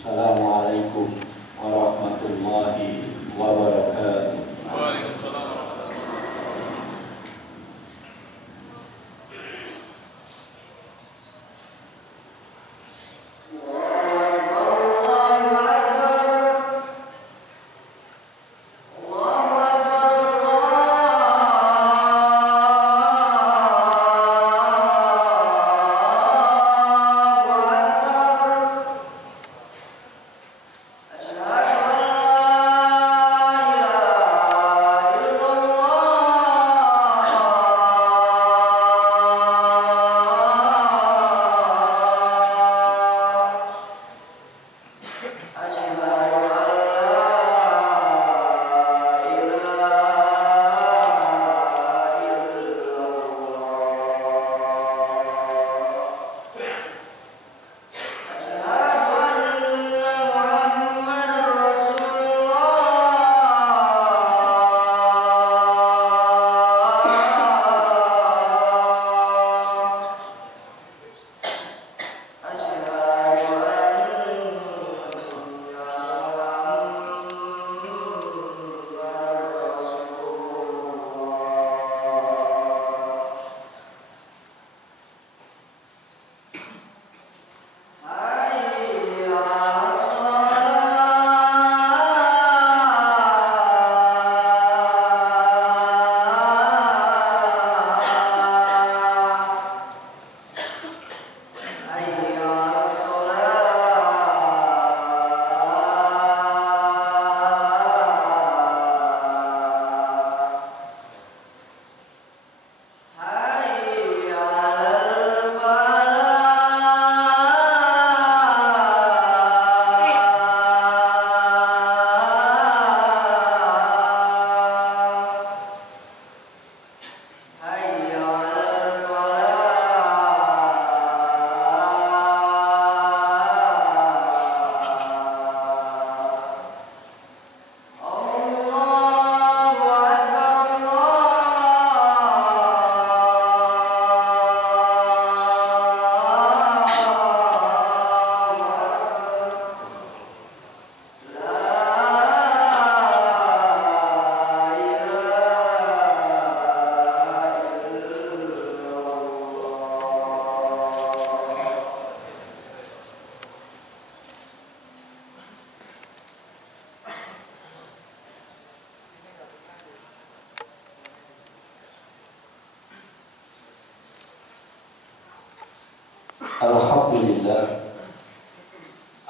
Assalamualaikum warahmatullahi wabarakatuh. Waalaikumsalam.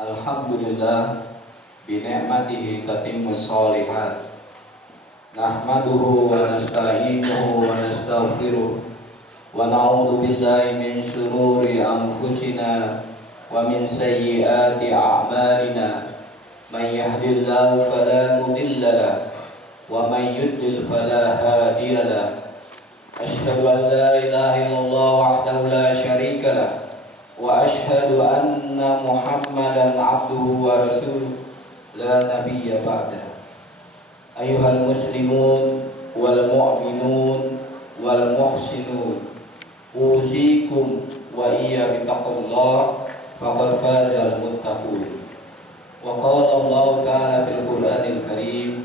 Alhamdulillah bi ni'matihi tatimmus sholihat. Nahmaduhu wa nasta'inuhu wa nastaghfiruh wa na'udzu billahi min shururi anfusina wa min sayyiati a'malina. May yahdihillahu fala mudilla lahu wa may yudlil fala hadiya lahu. Asyhadu an la ilaha illallah wahdahu la syarika lahu wa asyhadu anna Muhammadan abduhu wa rasuluh la nabiyya ba'dah. Ayyuhal muslimun wal mu'minun wal muhsinun, usikum wa iyya bittaqullah faqad fazal muttaqun. Wa qala Allah ta'ala fil Qur'anil Karim,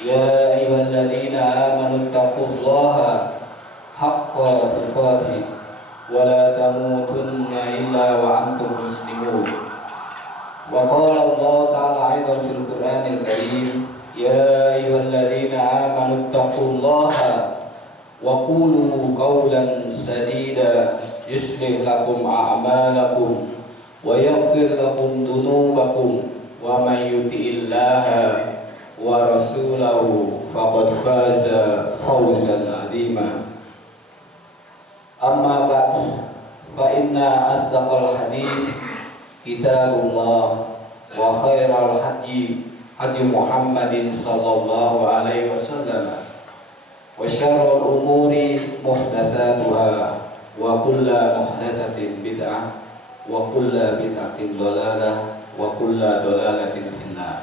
ya ayyuhalladzina amanu taqullaha haqqa tuqatih wa la tamutunna illa wa antum muslimun. Wa qala Allah ta'ala aidan fil Qur'anil Karim, ya ayyuhalladzina amanu taqullaha wa qulu qawlan sadida yuslih lakum a'malakum wa yaghfir lakum dhunubakum wa may yuti'illaha wa rasulahu faqad faza fawzan 'azima. Amma ba'd, fa inna asdaqal hadis kitabullah wa khairal hadi Muhammadin sallallahu alaihi wasallam wa syarrul umuri muhdatsatuha wa kullu muhdatsatin bid'ah wa kullu bid'atin dhalalah wa kullu dhalalatin finnar.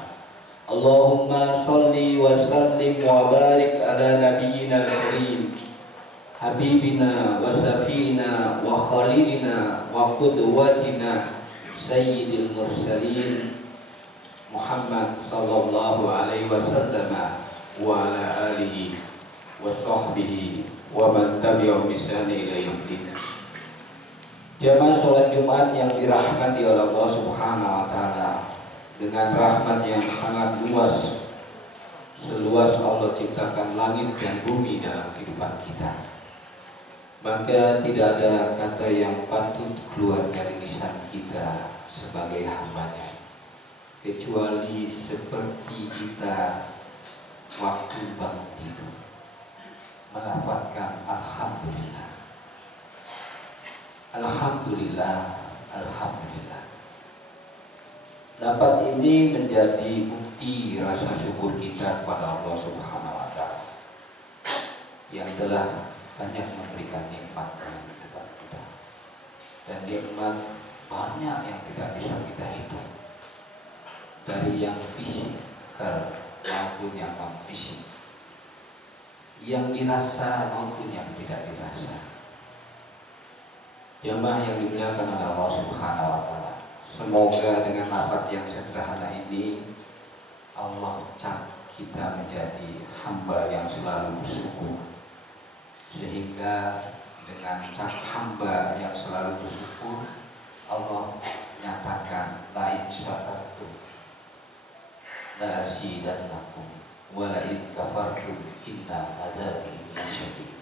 Allahumma shalli wa sallim wa barik ala nabiyyina al-karim habibina wa safina wa khalilina wa qudwatina sayyidil mursalin Muhammad sallallahu alaihi wasallam wa ala alihi wa sahbihi wa man tabi'ahum bi ihsan ila yaumil. Jamaah salat Jumat yang dirahmati oleh Allah Subhanahu wa taala, dengan rahmat yang sangat luas, seluas Allah ciptakan langit dan bumi dalam kehidupan kita, maka tidak ada kata yang patut keluar dari lisan kita sebagai hamba-Nya, kecuali seperti kita waktu bangun tidur melafazkan alhamdulillah, alhamdulillah, alhamdulillah. Lafaz ini menjadi bukti rasa syukur kita kepada Allah Subhanahu wa taala yang telah banyak memberikan nikmat dalam kehidupan kita, dan nikmat banyak yang tidak bisa kita hitung, dari yang fisikal maupun yang non fisik, yang dirasa maupun yang tidak dirasa. Jamaah yang dimuliakan oleh Allah Subhanahu wa taala, semoga dengan lafaz yang sederhana ini Allah cap kita menjadi hamba yang selalu bersyukur, sehingga dengan cap hamba yang selalu bersyukur Allah nyatakan la in syakartum la azidannakum wa la in kafartum inna adzabi lasyadid.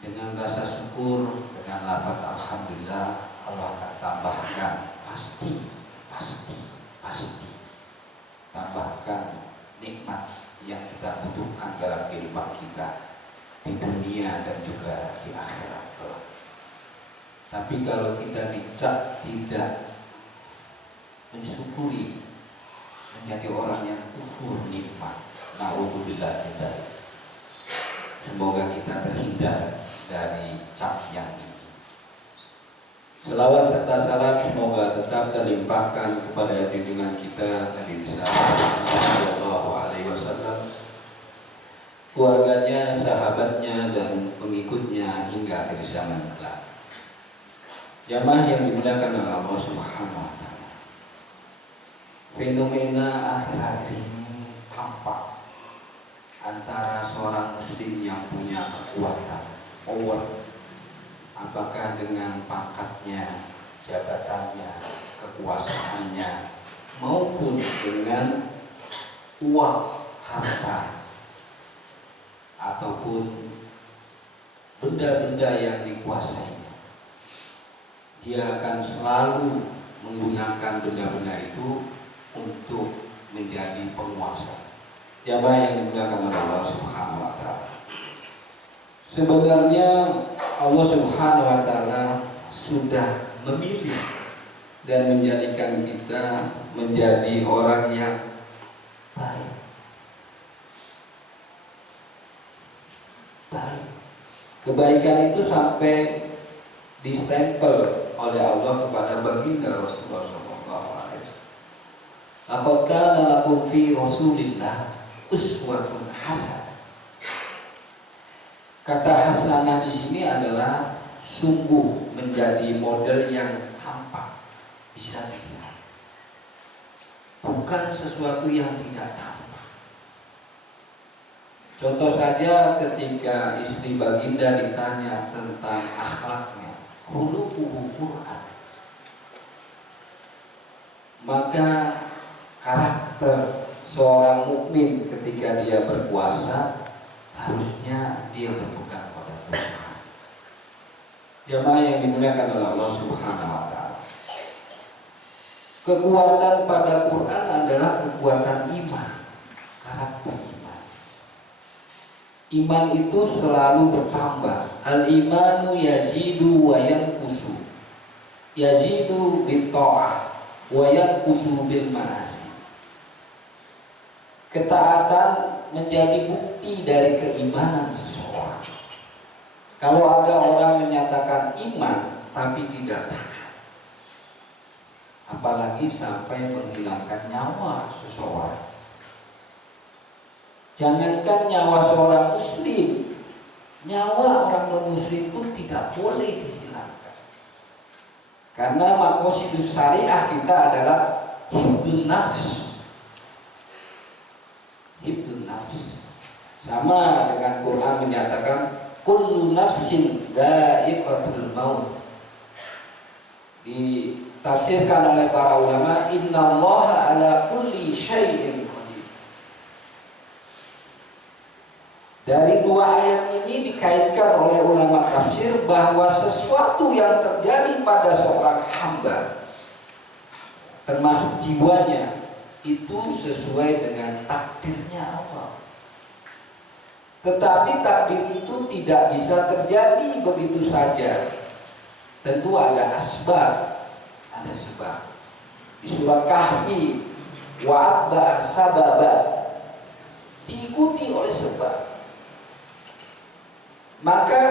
Dengan rasa syukur, dengan lafaz alhamdulillah, Allah akan tambahkan pasti, tambahkan nikmat yang kita butuhkan dalam kehidupan kita di dunia dan juga di akhirat kelak. Tapi kalau kita dicap tidak mensyukuri, menjadi orang yang kufur nikmat, na'udzubillah min dzalik. Semoga kita terhindar dari cap yang ini. Selawat serta salam semoga tetap terlimpahkan kepada junjungan kita Nabi sallallahu alaihi wasallam, keluarganya, sahabatnya, dan pengikutnya hingga akhir zaman kelak. Jamaah yang dimuliakan oleh Allah Subhanahu wa taala, fenomena akhir-akhir ini tampak antara seorang muslim yang punya kekuatan, power, apakah dengan pangkatnya, jabatannya, kekuasaannya, maupun dengan uang, harta, ataupun benda-benda yang dikuasainya. Dia akan selalu menggunakan benda-benda itu untuk menjadi penguasa. Jamaah yang dimuliakan oleh Allah Subhanahu wa taala, sebenarnya Allah Subhanahu wa taala sudah memilih dan menjadikan kita menjadi orang yang baik. Kebaikan itu sampai distempel oleh Allah kepada baginda Rasulullah SAW. Laqad kana lakum fi Rasulillah uswatun hasanah. Kata hasanah di sini adalah sungguh menjadi model yang tampak, bisa dilihat, bukan sesuatu yang tidak tampak. Contoh saja ketika istri baginda ditanya tentang akhlaknya, khuluquhu Quran, maka karakter seorang mukmin ketika dia berpuasa harusnya dia berpegang pada Quran. Jamaah yang dimuliakan oleh Allah Subhanahu wa taala, kekuatan pada Quran adalah kekuatan iman, karakter iman. Iman itu selalu bertambah. Al-imanu yazidu wa yanqusu. Yazidu bit ta'ah wa yanqusu bil ma'asi. Ketaatan menjadi bukti dari keimanan seseorang. Kalau ada orang menyatakan iman tapi tidak taat, apalagi sampai menghilangkan nyawa seseorang. Jangankan nyawa seorang muslim, nyawa orang non-muslim pun tidak boleh dihilangkan. Karena maqasidus syariah kita adalah hibdun nafs. Hibdun nafs sama dengan Quran menyatakan kullu nafsin dha'iqatul maut. Ditafsirkan oleh para ulama, innallaha ala kulli syai'in qadir. Dari dua ayat ini dikaitkan oleh ulama tafsir bahwa sesuatu yang terjadi pada seorang hamba, termasuk jiwanya, itu sesuai dengan takdirnya Allah. Tetapi takdir itu tidak bisa terjadi begitu saja. Tentu ada asbab, ada sebab. Di surat Kahfi, wa'atba sababa, diikuti oleh sebab. Maka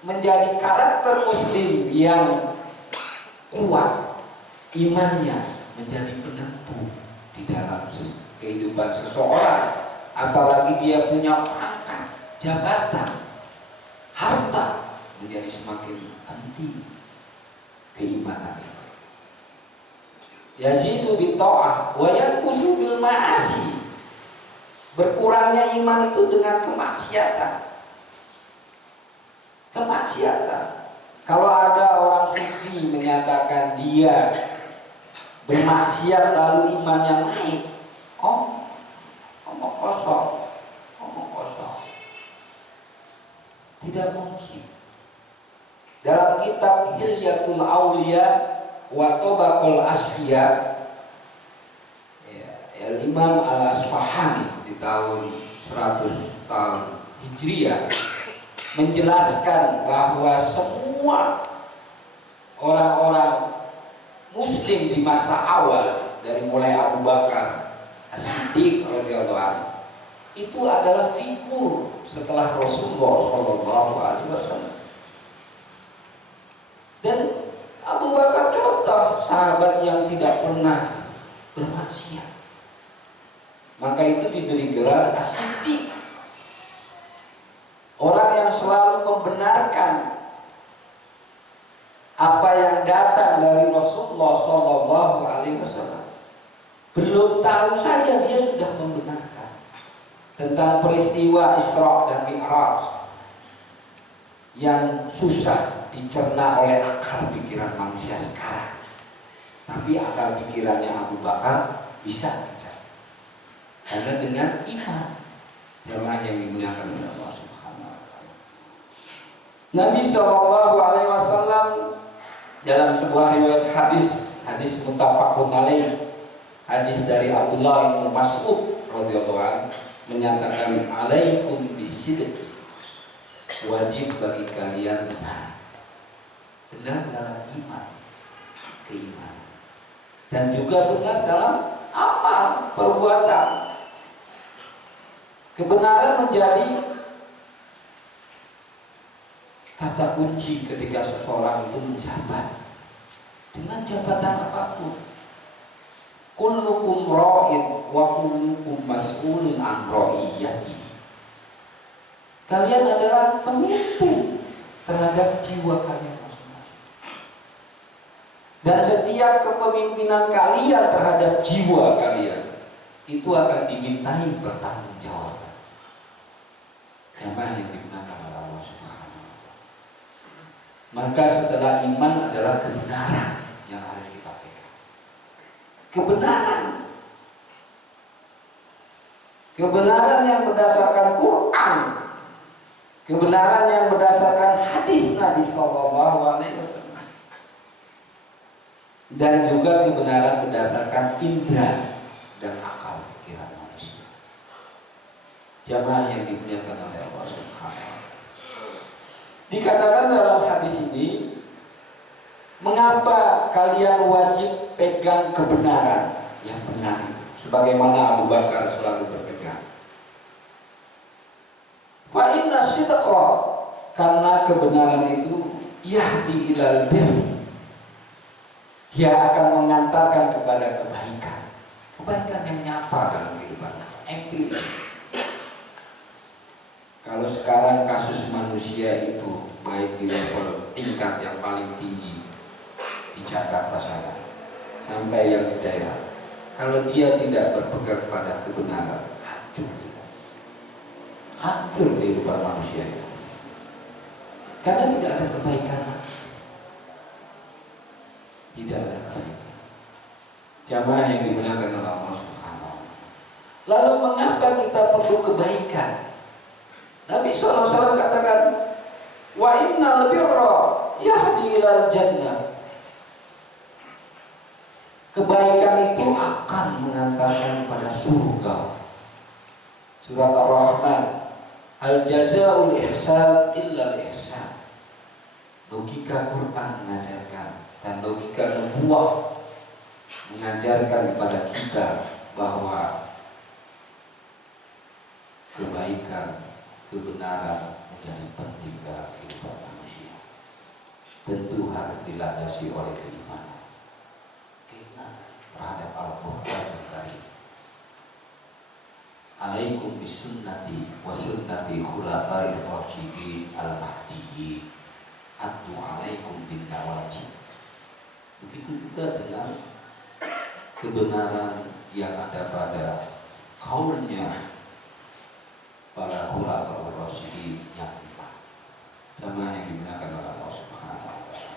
menjadi karakter muslim yang kuat, imannya menjadi penentu di dalam kehidupan seseorang. Apalagi dia punya pangkat, jabatan, harta, menjadi semakin penting keimanan. Yazidu bitta'ah wa yanqusu bil ma'asi. Berkurangnya iman itu dengan kemaksiatan. Kalau ada orang sufi menyatakan dia bermaksiat lalu imannya naik, omong kosong. Tidak mungkin. Dalam kitab Hilyatul Auliya wa Tabaqul Asfiya, Imam Al-Asfahani di tahun 100 tahun Hijriah menjelaskan bahwa semua orang-orang muslim di masa awal, dari mulai Abu Bakar As-Siddiq radhiyallahu anhu, itu adalah figur setelah Rasulullah SAW. Dan Abu Bakar contoh sahabat yang tidak pernah bermaksiat. Maka itu diberi gelar As-Siddiq, orang yang selalu membenarkan apa yang datang dari Rasulullah SAW. Belum tahu saja dia sudah membenarkan tentang peristiwa Isra dan Mi'raj yang susah dicerna oleh akal pikiran manusia sekarang. Tapi akal pikirannya Abu Bakar bisa dicerna, karena dengan iman. Jemaah yang dimuliakan oleh Allah Subhanahu wa Ta'ala. Nabi SAW dalam sebuah riwayat hadis muttafaqun alaih, hadis dari Abdullah bin Mas'ud radhiyallahu anhu, menyatakan alaikum bisidq, wajib bagi kalian benar dalam iman, keimanan, dan juga benar dalam amal, perbuatan. Kebenaran menjadi kata kunci ketika seseorang itu menjabat dengan jabatan apapun. Kullukum ra'in wa kullukum mas'ulun an ra'iyati. Kalian adalah pemimpin terhadap jiwa kalian masing-masing. Dan setiap kepemimpinan kalian terhadap jiwa kalian itu akan dimintai pertanggungjawaban. Jamaah yang digunakan oleh Allah Subhanahu wa Ta'ala. Maka setelah iman adalah kebenaran yang harus kita pegang. Kebenaran yang berdasarkan Quran, kebenaran yang berdasarkan hadis Nabi SAW, dan juga kebenaran berdasarkan indera dan akal pikiran manusia. Jamaah yang dimuliakan oleh Allah Subhanahu wa Ta'ala. Dikatakan dalam hadis ini, mengapa kalian wajib pegang kebenaran yang benar itu, sebagaimana Abu Bakar selalu berpegang. Fa inna sidqa, karena kebenaran itu yahdi ilal birri, dia akan mengantarkan kepada kebaikan yang nyata dalam kehidupan empiris. Kalau sekarang kasus manusia itu baik di level tingkat yang paling tinggi di Jakarta sana sampai yang di daerah, kalau dia tidak berpegang pada kebenaran, hancur kehidupan manusia itu. Karena tidak ada kebaikan, tidak ada kebaikan. Jamaah yang dimuliakan oleh Allah Subhanahu wa Ta'ala. Lalu mengapa kita perlu kebaikan? Nabi SAW katakan, wa innal birra yahdi ilal jannah. Kebaikan itu akan mengantarkan kepada surga. Surat Ar-Rahman, al jazaa'ul ihsan illa al-ihsan. Logika Quran mengajarkan dan logika nubuwah mengajarkan kepada kita bahwa kebaikan, kebenaran menjadi penting dalam kehidupan manusia. Tentu harus dilandasi oleh keimanan terhadap Al-Quran yang Karim. Alaikum bisunnati wa sunnati khulafa'ir rasyidin al-mahdiyyin. Addu alaikum bin nawajib. Begitu juga dengan kebenaran yang ada pada kaulnya para khulafa'ir rasyidin yang empat. Sama yang digunakan oleh Allah Subhanahu wa Ta'ala.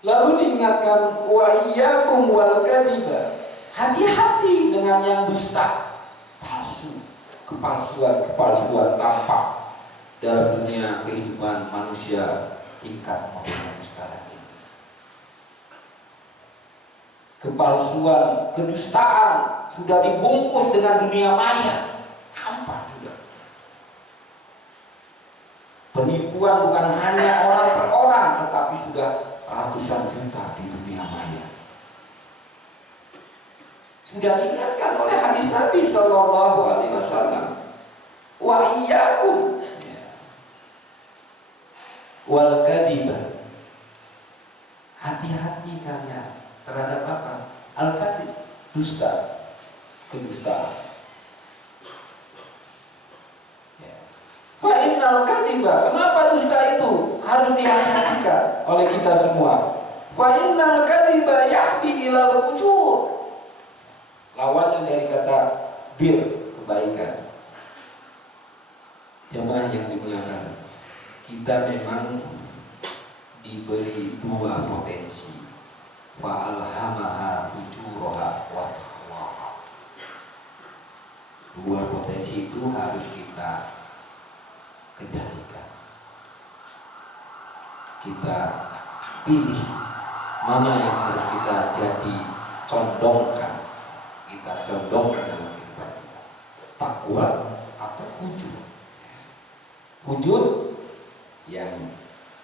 Lalu diingatkan wa iyyakum wal kadhiba. Hati-hati dengan yang dusta, palsu, kepalsuan tampak dalam dunia kehidupan manusia tingkat modern sekarang ini. Kepalsuan, kedustaan sudah dibungkus dengan dunia maya, tampak sudah. Penipuan bukan hanya orang per orang, tetapi sudah ratusan juta di dunia maya. Sudah diingatkan oleh hadis Nabi Sallallahu Alaihi Wasallam, wa iyyakum wal kadhiba. Hati-hati kalian terhadap apa? Al-kadhib, dusta, kedustaan. Fa innal kadhiba, kenapa dusta itu harus dihati-hatikan oleh kita semua? Fa innal kadhiba yahdi ilal fujur. Lawannya dari kata bir, kebaikan. Jemaah yang dimuliakan, kita memang diberi dua potensi. Fa alhamaha fujuraha wa taqwaha. Dua potensi itu harus kita kendalikan. Kita pilih mana yang harus kita jadi condongkan. Kita condongkan dalam kehidupan kita, takwa atau fujur. Fujur yang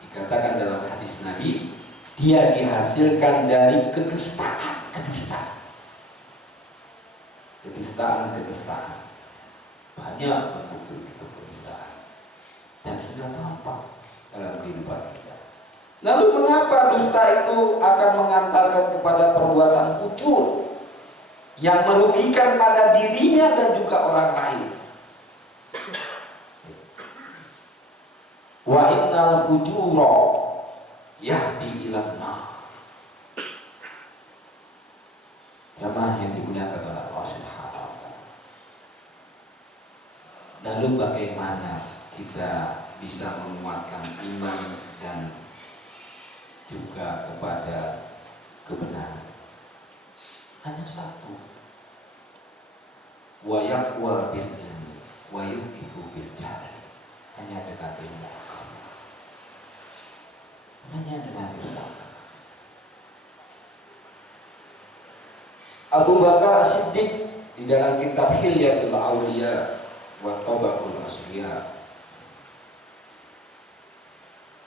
dikatakan dalam hadis Nabi, dia dihasilkan dari kedustaan. Banyak bentuk kedustaan dan sudah tampak dalam kehidupan kita. Lalu mengapa dusta itu akan mengantarkan kepada perbuatan fujur yang merugikan pada dirinya dan juga orang lain? Wa innal fujura yahdi ilan nar. Jamaah yang dimuliakan oleh Allah Subhanahu wa Ta'ala. Lalu bagaimana kita bisa menguatkan iman dan juga kepada kebenaran? Hanya satu. Wa yaqwa bil ilmi wa yuqifu bil jahl. Hanya dengan ilmu. Hanya dengan ilmu. Abu Bakar As-Siddiq di dalam kitab Hilyatul Auliya wa Tabaqul Asliya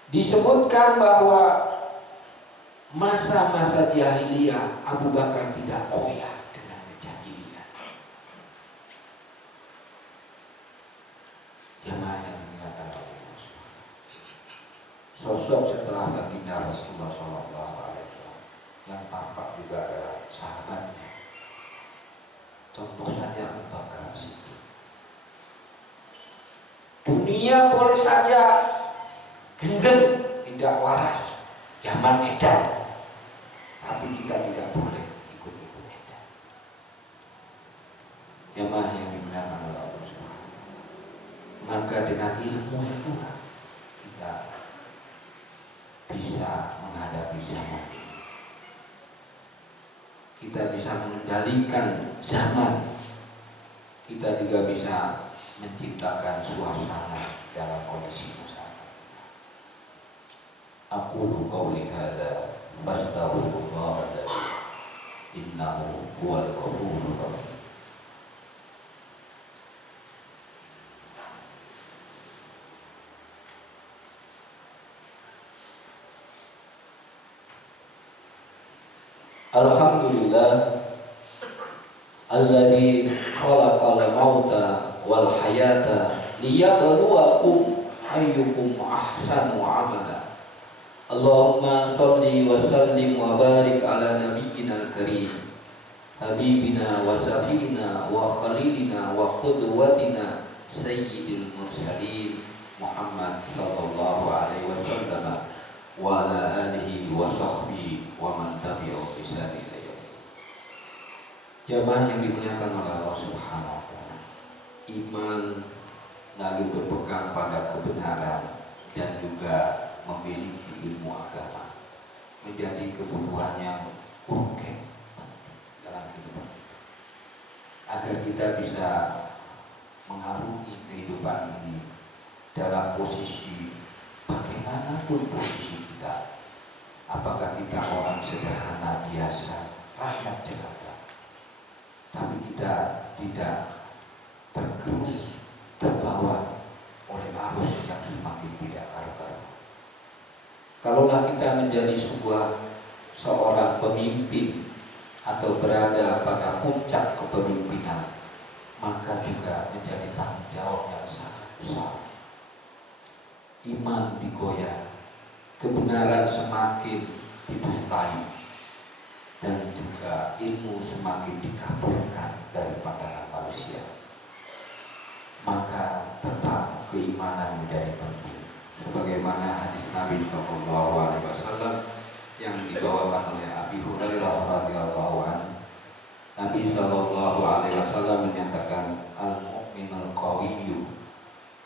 disebutkan bahwa masa-masa jahiliyah Abu Bakar tidak goyah dengan kejahilian. Jamaah yang dimuliakan Allah, sosok setelah baginda Rasulullah SAW yang tampak juga adalah sahabatnya. Contoh saja Abu Bakar As-Siddiq. Dunia boleh saja gendeng, tidak waras, zaman edan, tapi kita tidak boleh ikut-ikut edan. bisa mengendalikan zaman, kita juga bisa menciptakan suasana dalam kondisi masyarakat. Aqulu qawli hadza wastaghfirullah innahu huwal ghafurur rahim. Alhamdulillah alladzi khalaqal mauta wal hayata liyabluwakum ayyukum ahsanu amala. Allahumma shalli wa sallim wa barik ala nabiyyina al-karim habibina wa safina wa khalilina wa qudwatina sayyidil mursalin Muhammad sallallahu alaihi wasallam wa ala alihi wa sahbihi wa man tabi'ahum bi ihsan ila yaumil qiyamah. Jamaah yang dimuliakan oleh Allah Subhanahu wa taala, iman lalu berpegang pada kebenaran dan juga memiliki ilmu agama menjadi kebutuhan yang urgen dalam kehidupan kita, agar kita bisa mengarungi kehidupan ini dalam posisi bagaimanapun posisi kita. Apakah kita orang sederhana biasa, rakyat jelata, tapi kita tidak tergerus, terbawa oleh arus yang semakin tidak karu-karuan. Kalaulah kita menjadi seorang pemimpin atau berada pada puncak kepemimpinan, maka juga menjadi tanggung jawab yang sangat besar. Iman digoyah, kebenaran semakin didustai, dan juga ilmu semakin dikaburkan dari pandangan manusia. Maka tetap keimanan menjadi penting, sebagaimana hadis Nabi SAW yang dibawakan oleh Abi Hurairah radhiyallahu anhu. Nabi SAW menyatakan, al-mu'minul qawiyyu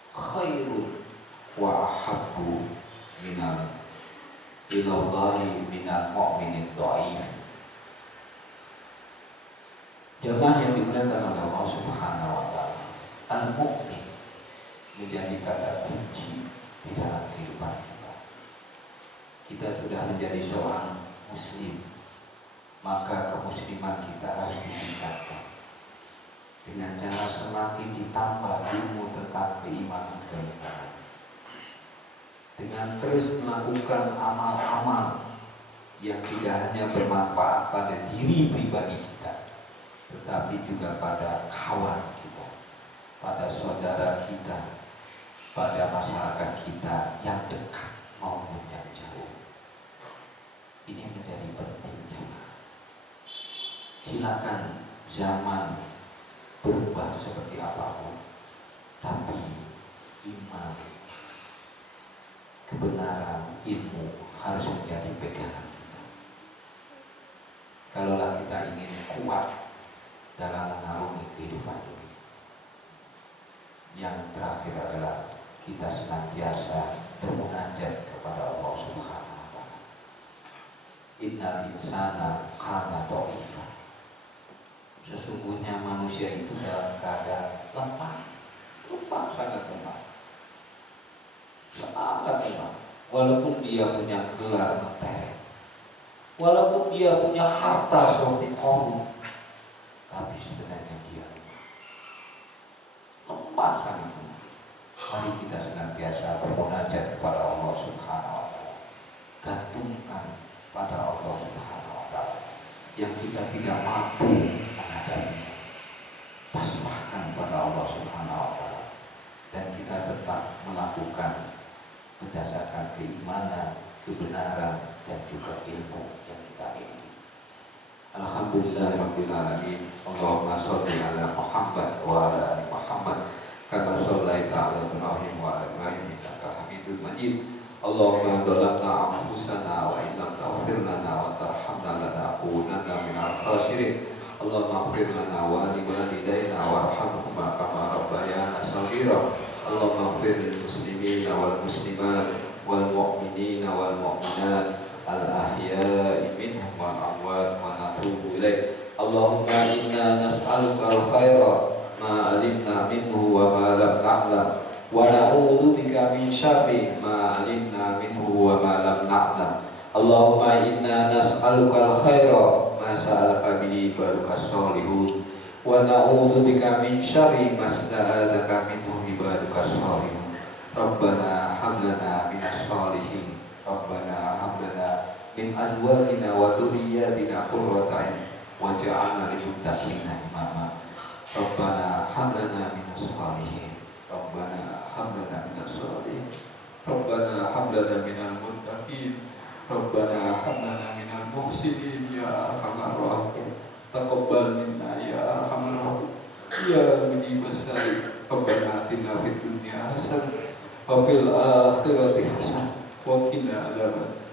khairun wa ahabbu minal ilallahi minal mu'minid dha'if. Jemaah yang dimuliakan oleh Allah Subhanahu wa taala, al-mu'min menjadi kata kunci di dalam kehidupan kita. Kita sudah menjadi seorang muslim, maka kemusliman kita harus ditingkatkan dengan cara semakin ditambah ilmu tentang keimanan kebenaran, dengan terus melakukan amal-amal yang tidak hanya bermanfaat pada diri pribadi kita, tetapi juga pada kawan kita, pada saudara kita, pada masyarakat kita yang dekat maupun yang jauh. Ini menjadi penting juga. Silakan zaman berubah seperti apapun, tapi iman, kebenaran, ilmu harus menjadi pegangan kita. Kalaulah kita ingin kuat dalam mengarungi kehidupan ini, yang terakhir adalah kita senantiasa bermunajat kepada Allah Subhanahu wa taala. Innal insana kana dha'ifa. Sesungguhnya manusia itu dalam keadaan lemah, sangat lemah. Sangat lemah. Walaupun dia punya gelar menteri, walaupun dia punya harta seperti Qarun, tapi sebenarnya dia lemah, sangat lemah. Mari kita senantiasa bermunajat kepada Allah Subhanahu wa taala. Gantungkan pada Allah Subhanahu wa taala yang kita tidak mampu menghadapi. Pasrahkan pada Allah Subhanahu wa taala dan kita tetap melakukan berdasarkan keimanan, kebenaran, dan juga ilmu yang kita miliki. Alhamdulillahirabbil alamin. Allahumma shalli ala Muhammad wa ala ali Muhammad kama shallaita ala Ibrahim wa ala Ibrahim innaka Hamidum Majid. Allahumma dhalamna anfusana wa illam taghfir lana wa tarhamna lanakunanna minal khasirin. Allahumma ighfir lana wa li walidayna warhamhuma kama rabbayana shaghira. Allahumma ighfir lil muslimina wal muslimat wal mu'minina wal mu'minat al ahya'i minhum wal amwat wa natubu ilaik. Allahumma inna nas'aluka al-khaira ma alimna minhu wa ma lam na'lam wa na'udzu bika min syarri ma alimna minhu wa ma lam na'lam. Allahumma inna nas'aluka al-khaira ma sa'alaka bihi ibadukas sholihun wa na'udzu bika min syarri ma sta'adzaka minhu ibadukas sholihun. Rabbana hab lana minas sholihin, Rabbana hab lana min azwajina wa dhurriyyatina qurrata a'yun waj'alna lil muttaqina imama. Rabbana hab lana minas sholihin, Rabbana hab lana minas sholihin, Rabbana hab lana minal muttaqin, Rabbana hab lana minal muhsinin ya arhamar rahimin. Taqabbal minna ya arhamar rahimin ya mujibas sa'il. Rabbana atina fid dunya hasanah wa fil akhirati hasanah wa qina adzaban.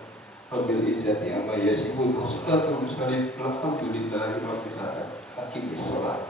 Rabbil izzati amma yasifun, wassalatul mursalin, walhamdulillahi rabbil alamin. Aqimis shalah.